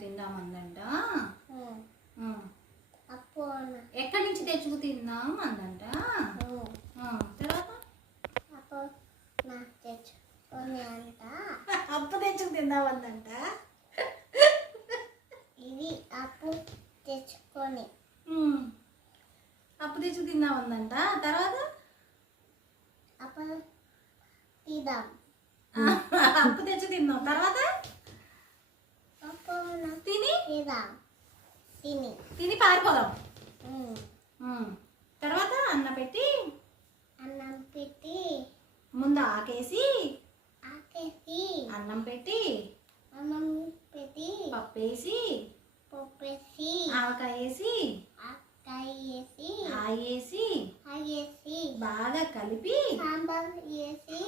తిందామందంట. ఉమ్. అప్పుడు ఎక్కడి నుంచి తెచ్చుకు తిందాం అందంట. తర్వాత అప్పుడు నాకు తెచ్చుకొని అంట. అప్పు తెచ్చుకు తిందామందంట. ఇది అప్పు తెచ్చుకొని అప్పు తెచ్చుకు తిందామందంట. తర్వాత అప్పుడు తిందాం. అప్పు తెచ్చి తిందాం. తర్వాత అప్పుడు తిని తిందాం. తిని పారిపోదాం. ఉమ్. తర్వాత అన్నం పెట్టి ముందు ఆకేసి అన్నం పెట్టి పప్పేసి ఆవకాయ వేసి ఆయేసి బాగా కలిపి సాంబార్ వేసి